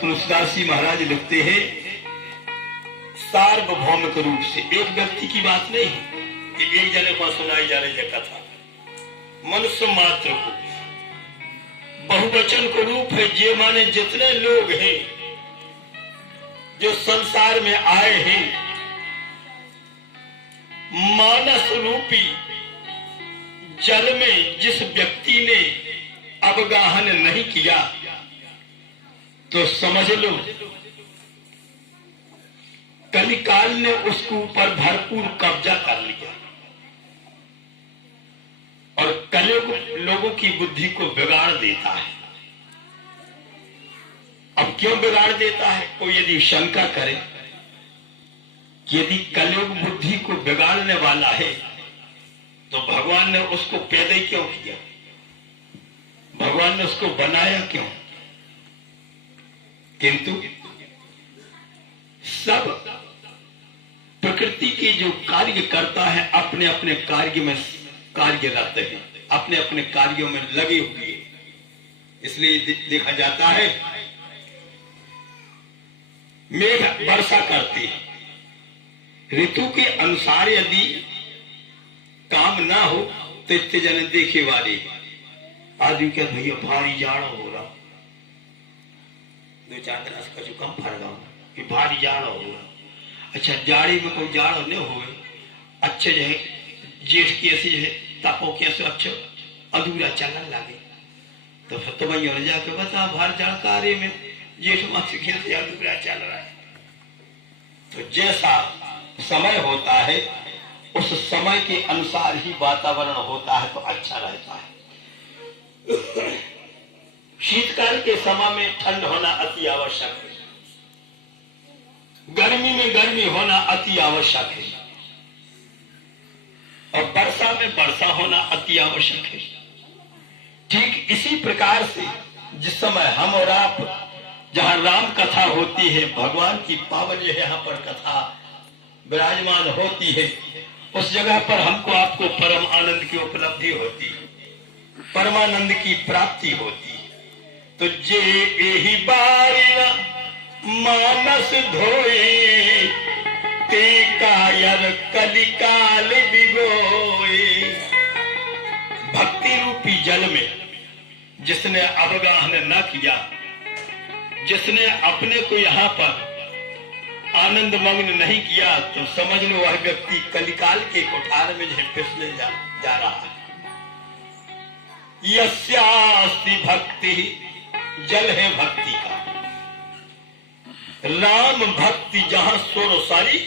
तुलसीदास जी महाराज लिखते हैं सार्वभौमिक रूप से, एक व्यक्ति की बात नहीं है कि एक जने को सुनाई जा रही है कथा, मनुष्य मात्र को बहुवचन को रूप है। ये माने जितने लोग हैं जो संसार में आए हैं, मानस रूपी जल में जिस व्यक्ति ने अवगाहन नहीं किया तो समझ लो कलिकाल ने उसके ऊपर भरपूर कब्जा कर लिया और कलयुग लोगों की बुद्धि को बिगाड़ देता है। अब क्यों बिगाड़ देता है? कोई यदि शंका करे कि यदि कलयुग बुद्धि को बिगाड़ने वाला है तो भगवान ने उसको पैदा क्यों किया? भगवान ने उसको बनाया क्यों? किंतु सब प्रकृति के जो कार्य करता है अपने अपने कार्य में कार्यरत है, अपने अपने कार्यों में लगे हुए। इसलिए देखा जाता है मेघ वर्षा करती है, ऋतु के अनुसार यदि काम ना हो तो इतने जने देखे वाले आदमी क्या भैया भारी जाड़ा हो रहा, दो चार दिन का जुकाम फर रहा कि भारी जाड़ा हो रहा। अच्छा जाड़े में कोई जाड़ा न हो, अच्छे जो है जेठ की ऐसी जो है तापों की ऐसे अच्छे अधूरा चलने लगे तो फिर तो भैया ने जाके बता भार जाड़कारे में जेठ मास से अधूरा चल रहा है। तो जैसा समय होता है उस समय के अनुसार ही वातावरण होता है तो अच्छा रहता है। शीतकाल के समय में ठंड होना अति आवश्यक है, गर्मी में गर्मी होना अति आवश्यक है और वर्षा में वर्षा होना अति आवश्यक है। ठीक इसी प्रकार से जिस समय हम और आप जहां राम कथा होती है, भगवान की पावन यहाँ पर कथा विराजमान होती है, उस जगह पर हमको आपको परम आनंद की उपलब्धि होती है, परमानंद की प्राप्ति होती है। तो जे एही बारिया मानस धोए ते कायर कलिकाल बिगोए। भक्ति रूपी जल में जिसने अवगाहन न किया, जिसने अपने को यहाँ पर आनंद मग्न नहीं किया, तो समझ लो वह व्यक्ति कलिकाल के कोठार में फिसले जा रहा है। यस्यास्ति भक्ति, जल है भक्ति का, राम भक्ति जहां सुर सारी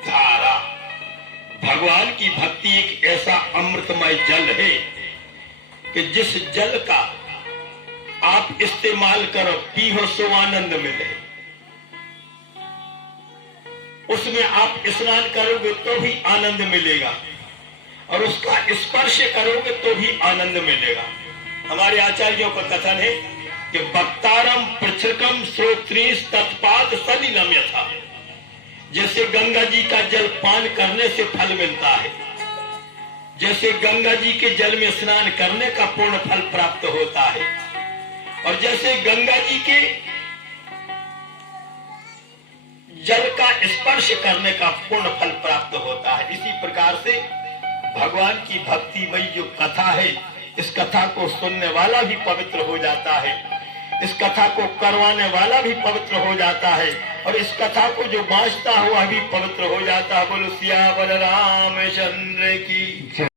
धारा। भगवान की भक्ति एक ऐसा अमृतमय जल है कि जिस जल का आप इस्तेमाल करो, पीहो सो आनंद मिले। उसमें आप स्नान करोगे तो भी आनंद मिलेगा और उसका स्पर्श करोगे तो भी आनंद मिलेगा। हमारे आचार्यों का कथन है कि भक्तारम पृथकम श्रोत्रीस तत्पाद सलिलम यथा। जैसे गंगा जी का जल पान करने से फल मिलता है, जैसे गंगा जी के जल में स्नान करने का पूर्ण फल प्राप्त होता है, और जैसे गंगा जी के जल का स्पर्श करने का पूर्ण फल प्राप्त होता है, इसी प्रकार से भगवान की भक्ति में जो कथा है, इस कथा को सुनने वाला भी पवित्र हो जाता है, इस कथा को करवाने वाला भी पवित्र हो जाता है, और इस कथा को जो बांचता हुआ भी पवित्र हो जाता है। बोलो सियावर रामचंद्र की।